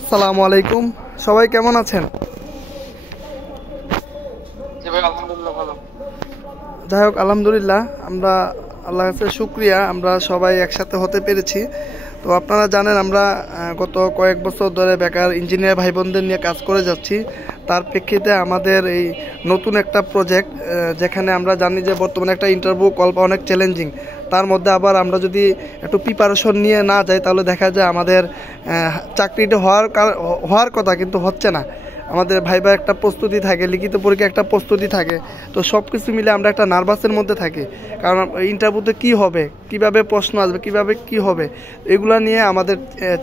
আসসালামু আলাইকুম। সবাই কেমন আছেন? জি ভাই, আলহামদুলিল্লাহ ভালো। যাই হোক, আলহামদুলিল্লাহ, আমরা আল্লাহর কাছে শুক্রিয়া আমরা সবাই একসাথে হতে পেরেছি। তো আপনারা জানেন আমরা গত কয়েক বছর ধরে বেকার ইঞ্জিনিয়ার ভাই বোনদের নিয়ে কাজ করে যাচ্ছি। তার প্রেক্ষিতে আমাদের এই নতুন একটা প্রজেক্ট, যেখানে আমরা জানি যে বর্তমানে একটা ইন্টারভিউ কল পাওয়া অনেক চ্যালেঞ্জিং। তার মধ্যে আবার আমরা যদি একটু প্রিপারেশন নিয়ে না যাই তাহলে দেখা যায় আমাদের চাকরিটা হওয়ার কথা কিন্তু হচ্ছে না। আমাদের ভাইবা একটা প্রস্তুতি থাকে, লিখিত পরীক্ষা একটা প্রস্তুতি থাকে। তো সব কিছু মিলে আমরা একটা নার্ভাসের মধ্যে থাকি, কারণ ইন্টারভিউতে কী হবে, কিভাবে প্রশ্ন আসবে, কিভাবে কি হবে, এগুলো নিয়ে আমাদের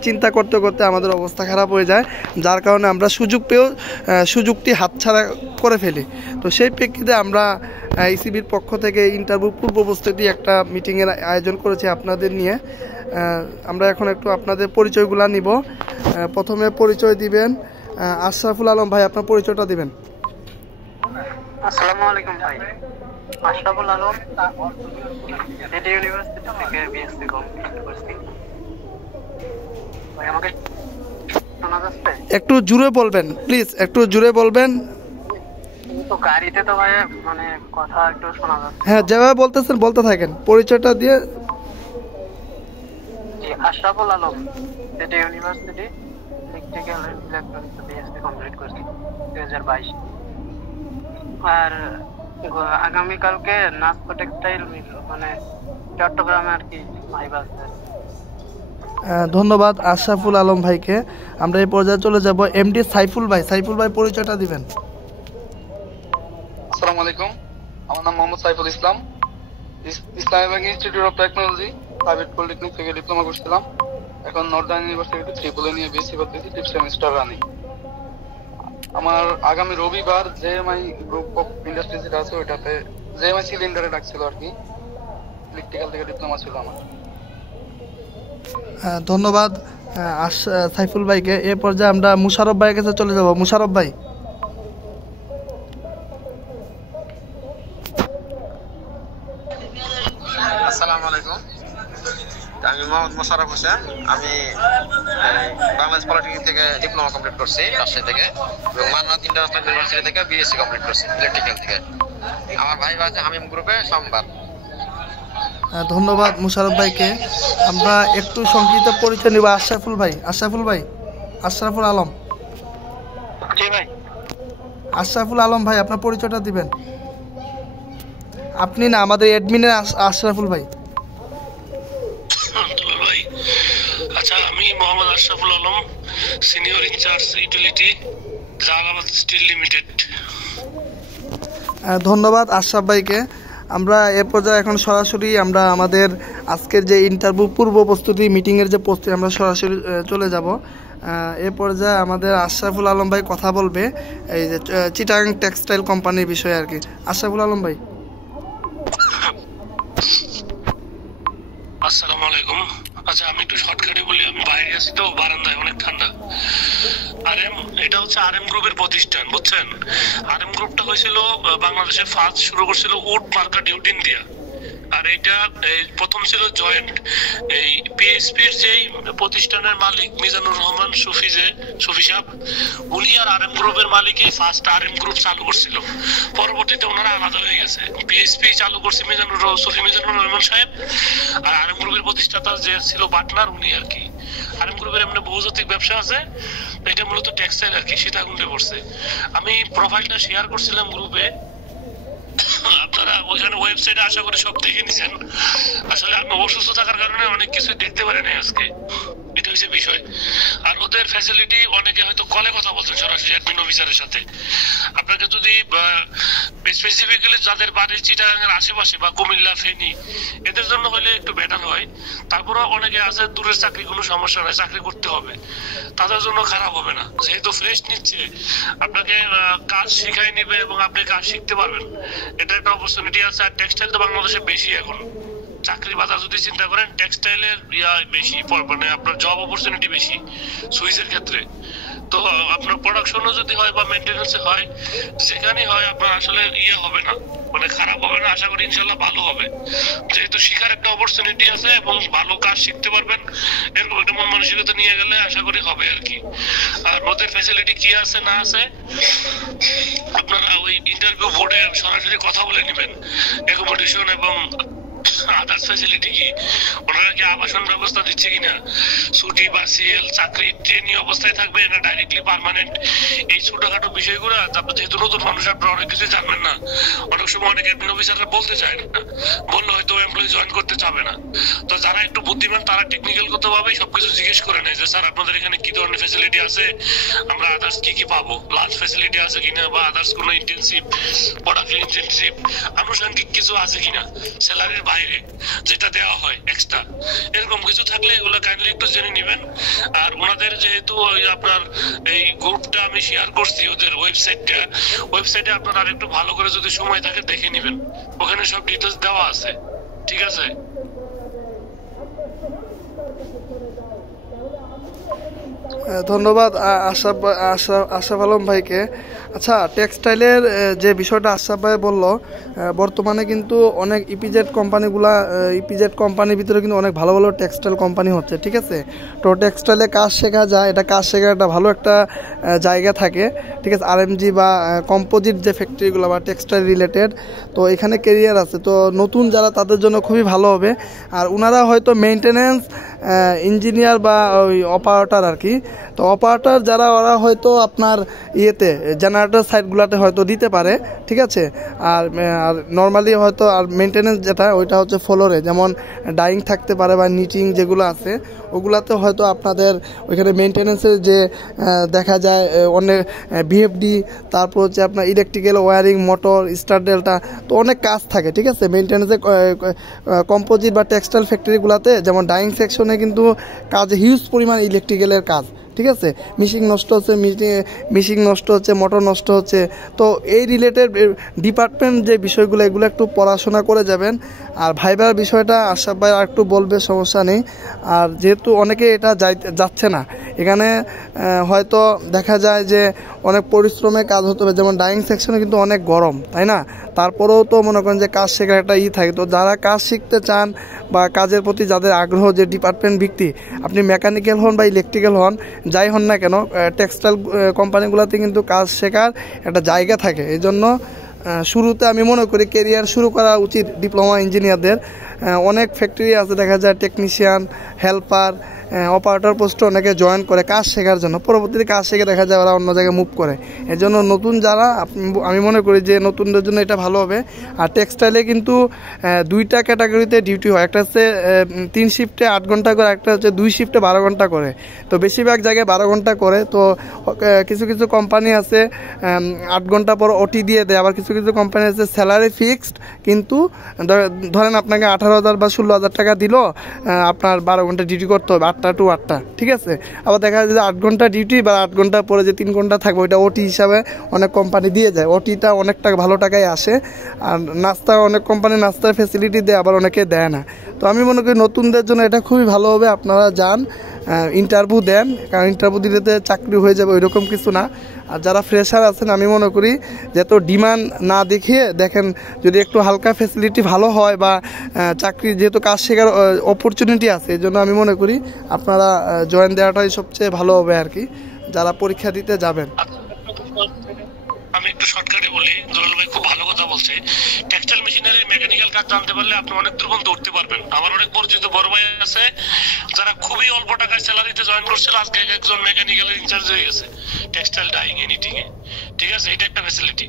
চিন্তা করতে করতে আমাদের অবস্থা খারাপ হয়ে যায়। যার কারণে আমরা সুযোগ পেয়েও সুযোগটি হাতছাড়া করে ফেলি। তো সেই প্রেক্ষিতে আমরা ইসিবির পক্ষ থেকে ইন্টারভিউ পূর্ব প্রস্তুতি একটা মিটিংয়ের আয়োজন করেছি আপনাদের নিয়ে। আমরা এখন একটু আপনাদের পরিচয়গুলো নিব। প্রথমে পরিচয় দিবেন আশরাফুল আলম ভাই, আপনার পরিচয়টা দিবেন। আসসালামু আলাইকুম ভাই, আশরাফুল আলম, সিটি ইউনিভার্সিটি থেকে বিএসসি কমপ্লিট করছি। ভাই আমাকে শোনা যাচ্ছে? একটু জোরে বলবেন প্লিজ, একটু জোরে বলবেন। তো গাড়িতে তো ভাই মানে কথা একটু শোনা যাচ্ছে। হ্যাঁ, যেভাবে বলতেছেন বলতে থাকেন, পরিচয়টা দিয়ে। জি, Ashraful Alam, city university electrical and electronics BSc complete করছি 2022। আর আগামীকালকে নাসকো টেক্সটাইল মিল মানে চট্টগ্রামে আর কি ভাইবা আছে। ধন্যবাদ আশরাফুল আলম ভাইকে। আমরা এই পর্যায়ে চলে যাব এমডি সাইফুল ভাই। সাইফুল ভাই, পরিচয়টা দিবেন। আসসালামু আলাইকুম, আমার নাম মোহাম্মদ সাইফুল ইসলাম। ইসলামী bank institute of technology private polytechnic থেকে ডিপ্লোমা করছিলাম। এখন নর্দার্ন ইউনিভার্সিটি ত্রিপুরা নিয়ে বিএসসি করতেছি, 5th সেমিস্টার রানিং। আমার আগামী রবিবার জেএমআই গ্রুপ অফ ইন্ডাস্ট্রিজ যেটা আছে ওইটাতে জেএমআই সিলিন্ডারে ডাকছিল আর কি। ইলেকট্রিক্যাল থেকে ডিপ্লোমা ছিল আমার। ধন্যবাদ সাইফুল ভাইকে। এ পর্যায়ে আমরা মুশারফ ভাইয়ের কাছে চলে যাব। মুশারফ ভাই। আসসালামু আলাইকুম, আমি মোহাম্মদ মোশাররফ হোসেন। আমি বাংলাদেশ পলিটেকনিক থেকে ডিপ্লোমা কমপ্লিট করছি রাজশাহী থেকে, এবং মান্নাত ইন্টারন্যাশনাল ইউনিভার্সিটি থেকে বিএসসি কমপ্লিট করছি ইলেকট্রিক্যাল থেকে। আমার ভাই আছে হামিম গ্রুপে সোমবার। ধন্যবাদ মুশারফ ভাইকে। আমরা একটু সংক্ষিপ্ত পরিচয় নিব। আশরাফুল ভাই। আশরাফুল ভাই, আশরাফুল আলম। জি ভাই। আশরাফুল আলম ভাই, আপনার পরিচয়টা দিবেন। আপনি না, আমাদের অ্যাডমিনের আশরাফুল ভাই। ভাই আচ্ছা, আমি Mohammad Ashraful Alam, senior incharge utility, Jalalabad steel limited. ধন্যবাদ আশরাফ ভাইকে। আমরা এর পর্যায়ে এখন সরাসরি আমরা আমাদের আজকের যে ইন্টারভিউ পূর্ব প্রস্তুতি মিটিংয়ের যে প্রস্তুতি আমরা সরাসরি চলে যাব। এ পর্যায়ে আমাদের আশরাফুল আলম ভাই কথা বলবে এই যে চিটাগাং টেক্সটাইল কোম্পানির বিষয়ে আর কি। আশরাফুল আলম ভাই। আসসালামু আলাইকুম। আচ্ছা, আমি একটু শর্টকাটে বলি, আমি বাইরে আছি তো, বারান্দায় অনেক ঠান্ডা। আরএম, এটা হচ্ছে আরএম গ্রুপের প্রতিষ্ঠান, বুঝছেন? আরএম গ্রুপটা হয়েছিল বাংলাদেশে ফার্স্ট শুরু করছিল উড মার্কা ডিউটিন দিয়া। আর এটা প্রথম ছিল জয়েন্ট। এই পিএসপির যেই প্রতিষ্ঠানের মালিক মিজানুর রহমান সুফি সাহেব, উনি আর আরএম গ্রুপের মালিকই ফার্স্ট আরএম গ্রুপ চালু করছিল। পরবর্তীতে ওনারা আলাদা হয়ে গেছে। পিএসপি চালু করছে মিজানুর রহমান সাহেব, আর আরএম গ্রুপের প্রতিষ্ঠাতা যে ছিল পার্টনার উনি আর কি। আরএম গ্রুপের এমনি বহুজাতিক ব্যবসা আছে, এটা মূলত টেক্সটাইল আর কি, সীতাকুণ্ডে পড়ছে। আমি প্রোফাইলটা শেয়ার করছিলাম গ্রুপে, আপনারা ওইখানে ওয়েবসাইটে আশা করি সব দেখে নিছেন। আসলে আমি অসুস্থ থাকার কারণে অনেক কিছু দেখতে পারিনি আজকে, এটা হচ্ছে বিষয়। আর ওদের ফ্যাসিলিটি, অনেকে হয়তো কলে কথা বলছেন সরাসরি অ্যাডমিন অফিসারের সাথে। আপনাকে যদি স্পেসিফিক্যালি যাদের বাড়ি চিটাগাংয়ের আশেপাশে বা কুমিল্লা, ফেনী, এদের জন্য হলে একটু বেটার হয়। তারপরে অনেকে আছে দূরের চাকরি, কোনো সমস্যা নাই, চাকরি করতে হবে, তাদের জন্য খারাপ হবে না। যেহেতু ফ্রেশ নিচ্ছে, আপনাকে কাজ শিখাই নিবে এবং আপনি কাজ শিখতে পারবেন, এটা একটা অপরচুনিটি আছে। আর টেক্সটাইল তো বাংলাদেশে বেশি এখন, চাকরি বাজার যদি চিন্তা করেন টেক্সটাইলের বেশি, মানে আপনার জব অপরচুনিটি বেশি সুইচের ক্ষেত্রে। তো আপনার প্রোডাকশনও যদি হয় বা মেইনটেনেন্সে হয়, যেখানেই হয় আপনার আসলে হবে না, মানে খারাপ হবে না, আশা করি ইনশাল্লাহ ভালো হবে। যেহেতু শিখার একটা অপরচুনিটি আছে এবং ভালো কাজ শিখতে পারবেন, এরকম একটা মন মানসিকতা নিয়ে গেলে আশা করি হবে আর কি। আর ওদের ফ্যাসিলিটি কি আছে না আছে আপনারা ওই ইন্টারভিউ বোর্ডে সরাসরি কথা বলে নেবেন, অ্যাকোমোডেশন এবং আদার্স ফ্যাসিলিটি কি, ওনারা কি আবাসন ব্যবস্থা দিচ্ছে কিনা, ছুটি বা সিএল, চাকরি ট্রেনিং অবস্থায় থাকবে না ডাইরেক্টলি পার্মানেন্ট, এই ছোটখাটো বিষয়গুলো। তারপর যেহেতু নতুন মানুষ আপনারা অনেক কিছু জানবেন না, অনেক সময় অনেক অ্যাডমিন অফিসাররা বলতে চায় না, বললে হয়তো এমপ্লয়ি জয়েন করতে চাবে না। তো যারা একটু বুদ্ধিমান তারা টেকনিক্যাল গত ভাবে সবকিছু জিজ্ঞেস করে নেয় যে স্যার আপনাদের এখানে কি ধরনের ফ্যাসিলিটি আছে, আমরা আদার্স কি কি পাবো, লাঞ্চ ফ্যাসিলিটি আছে কিনা, বা আদার্স কোনো ইন্টেনসিভ প্রোডাকশন ইন্টেনসিভ আনুষঙ্গিক কিছু আছে কিনা স্যালারির বাইরে যেটা দেওয়া হয় এক্সট্রা, এরকম কিছু থাকলে এগুলো কাইন্ডলি একটু জেনে নেবেন। আর ওনাদের যেহেতু আপনার এই গ্রুপটা আমি শেয়ার করছি, ওদের ওয়েবসাইটে আপনারা আরেকটু ভালো করে যদি সময় থাকে দেখে নেবেন, ওখানে সব ডিটেলস দেওয়া আছে। ঠিক আছে? ধন্যবাদ আশরাফ আলম ভাইকে। আচ্ছা, টেক্সটাইলের যে বিষয়টা আশরাফ ভাই বললো, বর্তমানে কিন্তু অনেক ইপিজেড কোম্পানির ভিতরে কিন্তু অনেক ভালো ভালো টেক্সটাইল কোম্পানি হচ্ছে। ঠিক আছে, তো টেক্সটাইলে কাজ শেখা যায়, এটা কাজ শেখার একটা ভালো একটা জায়গা থাকে। ঠিক আছে, আরএমজি বা কম্পোজিট যে ফ্যাক্টরিগুলো বা টেক্সটাইল রিলেটেড, তো এখানে কেরিয়ার আছে। তো নতুন যারা তাদের জন্য খুবই ভালো হবে। আর ওনারা হয়তো মেইনটেনেন্স ইঞ্জিনিয়ার বা ওই অপারেটর আর কি, তো অপারেটর যারা ওরা হয়তো আপনার ইয়েতে জেনারেটর সাইটগুলোতে হয়তো দিতে পারে। ঠিক আছে, আর নর্মালি হয়তো আর মেনটেনেন্স যেটা ওইটা হচ্ছে ফ্লোরে, যেমন ডাইং থাকতে পারে বা নিটিং যেগুলো আছে ওগুলাতে হয়তো আপনাদের ওইখানে মেনটেনেন্সের যে দেখা যায় অনেক বিএফডি, তারপর হচ্ছে আপনার electrical wiring, motor star delta, তো অনেক কাজ থাকে। ঠিক আছে, মেনটেনেন্সে কম্পোজিট বা টেক্সটাইল ফ্যাক্টরিগুলোতে যেমন ডাইং সেকশনে কিন্তু কাজ হিউজ পরিমাণ ইলেকট্রিক্যালের কাজ। ঠিক আছে, মিশিং নষ্ট হচ্ছে, মোটর নষ্ট হচ্ছে। তো এই রিলেটেড ডিপার্টমেন্ট যে বিষয়গুলো এগুলো একটু পড়াশোনা করে যাবেন। আর ভাইবার বিষয়টা আশরাফ ভাই আর একটু বলবে, সমস্যা নেই। আর যেহেতু অনেকে এটা যাচ্ছে না, এখানে হয়তো দেখা যায় যে অনেক পরিশ্রমে কাজ হতে হবে, যেমন ডাইং সেকশনে কিন্তু অনেক গরম, তাই না? তারপরেও তো মনে করেন যে কাজ শেখার একটা থাকে। তো যারা কাজ শিখতে চান বা কাজের প্রতি যাদের আগ্রহ, যে ডিপার্টমেন্ট ভিত্তিক, আপনি মেকানিক্যাল হন বা ইলেকট্রিক্যাল হন, যাই হন না কেন, টেক্সটাইল কোম্পানিগুলোতে কিন্তু কাজ শেখার একটা জায়গা থাকে। এই জন্য শুরুতে আমি মনে করি কেরিয়ার শুরু করা উচিত ডিপ্লোমা ইঞ্জিনিয়ারদের। অনেক ফ্যাক্টরি আছে, দেখা যায় টেকনিশিয়ান, হেল্পার, অপারেটর পোস্টে অনেকে জয়েন করে কাজ শেখার জন্য, পরবর্তীতে কাজ শিখে দেখা যায় ওরা অন্য জায়গায় মুভ করে। এর জন্য নতুন যারা, আমি মনে করি যে নতুনদের জন্য এটা ভালো হবে। আর টেক্সটাইলে কিন্তু দুইটা ক্যাটাগরিতে ডিউটি হয়, একটা হচ্ছে 3 শিফটে 8 ঘন্টা করে, একটা হচ্ছে 2 শিফটে 12 ঘন্টা করে। তো বেশিরভাগ জায়গায় 12 ঘন্টা করে। তো কিছু কিছু কোম্পানি আছে 8 ঘন্টা পর ওটি দিয়ে দেয়, আবার কিছু কিছু কোম্পানি আছে স্যালারি ফিক্সড, কিন্তু ধরেন আপনাকে 18,000 বা 16,000 টাকা দিল, আপনার 12 ঘন্টা ডিউটি করতে হবে, 8টা to 8টা। ঠিক আছে, আবার দেখা যায় যে 8 ঘন্টা ডিউটি বা 8 ঘন্টা পরে যে 3 ঘন্টা থাকবে ওইটা ওটি হিসাবে অনেক কোম্পানি দিয়ে যায়, ওটিটা অনেকটা ভালো টাকায় আসে। আর নাস্তা, অনেক কোম্পানি নাস্তার ফ্যাসিলিটি দেয়, আবার অনেকে দেয় না। তো আমি মনে করি নতুনদের জন্য এটা খুবই ভালো হবে, আপনারা যান, ইন্টারভিউ দেন, কারণ ইন্টারভিউ দিলে চাকরি হয়ে যাবে ওইরকম কিছু না। আর যারা ফ্রেশার আছেন, আমি মনে করি যত ডিমান্ড না দেখিয়ে দেখেন, যদি একটু হালকা ফ্যাসিলিটি ভালো হয় বা চাকরি যেহেতু কাজ শেখার অপরচুনিটি আছে, এই জন্য আমি মনে করি আপনারা জয়েন দেওয়াটাই সবচেয়ে ভালো হবে আর কি, যারা পরীক্ষা দিতে যাবেন। আমি একটু শর্টকাটে বলি, দুলাল ভাই খুব ভালো কথা বলছে। টেক্সটাইল মেশিনারি মেকানিক্যাল কাজ জানতে পারলে আপনি অনেক দূর পর্যন্ত উঠতে পারবেন। আমার অনেক পরিচিত বড় ভাই আছে যারা খুবই অল্প টাকায় স্যালারিতে জয়েন করছিল, আজকে একজন মেকানিক্যাল ইনচার্জ হয়ে গেছে টেক্সটাইল ডাইং এনিথিং এ। ঠিক আছে, এটা একটা ফ্যাসিলিটি।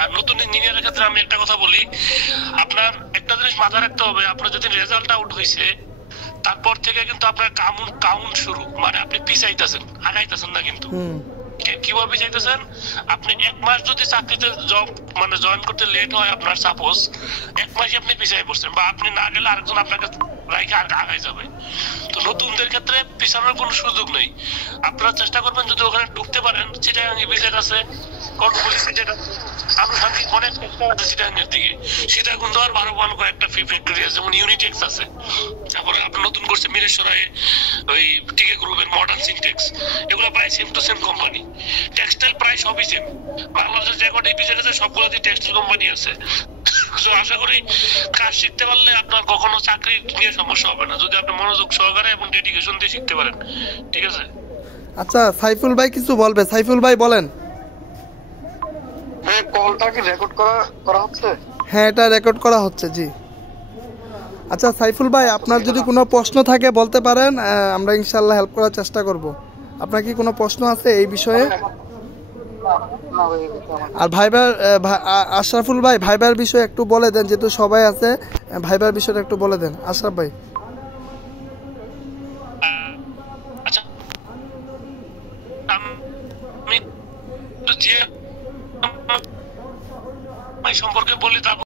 আর নতুন ইঞ্জিনিয়ারের ক্ষেত্রে আমি একটা কথা বলি, আপনার একটা জিনিস মাথায় রাখতে হবে, আপনার যদি রেজাল্ট আউট হয়েছে তারপর থেকে কিন্তু আপনার কাউন্ট শুরু, মানে আপনি পিছাইতেছেন, আগাইতেছেন না। কিন্তু কিভাবে চাইতেছেন, আপনি 1 মাস যদি চাকরিতে জয়েন করতে লেট হয় আপনার, সাপোজ 1 মাসই আপনি পিছাই পড়ছেন, বা আপনি না গেলে আরেকজন আপনাকে রাইখে আগাই যাবে। তো নতুনদের ক্ষেত্রে পিছানোর কোনো সুযোগ নেই। আপনারা চেষ্টা করবেন যদি ওখানে ঢুকতে পারেন, চিটাগাং ইপিজেড আছে, বলেছি যেটা আনুষঙ্গিক অনেক চেষ্টা আছে সিটাঙ্গের দিকে, সীতাকুণ্ড আর বারোবান কয়েকটা ফ্যাক্টরি আছে, যেমন ইউনিটেক্স আছে, তারপরে আপনার নতুন করছে মিরেশ্বরায় ওই টিকে গ্রুপের মডার্ন সিনটেক্স, এগুলো প্রায় same to same company, textile প্রায় সবই সেম। বাংলাদেশের যে কটা ইপিজেড আছে সবগুলোতে টেক্সটাইল কোম্পানি আছে। তো আশা করি কাজ শিখতে পারলে আপনার কখনো চাকরি নিয়ে সমস্যা হবে না, যদি আপনি মনোযোগ সহকারে এবং ডেডিকেশন দিয়ে শিখতে পারেন। ঠিক আছে? আচ্ছা সাইফুল ভাই কিছু বলবে, সাইফুল ভাই বলেন। হ্যাঁ, কলটা কি রেকর্ড করা হচ্ছে? হ্যাঁ এটা রেকর্ড করা হচ্ছে, জি। আচ্ছা সাইফুল ভাই আপনার যদি কোনো প্রশ্ন থাকে বলতে পারেন, আমরা ইনশাল্লাহ হেল্প করার চেষ্টা করব। আপনার কি কোনো প্রশ্ন আছে এই বিষয়ে? না ভাই, এই বিষয়ে আমার আর ভাইবার আশরাফুল ভাই ভাইবার বিষয়ে একটু বলে দেন, যেহেতু সবাই আছে, ভাইবার বিষয়টা একটু বলে দেন আশরাফ ভাই। আচ্ছা আমি যে সম্পর্কে বলি তারপর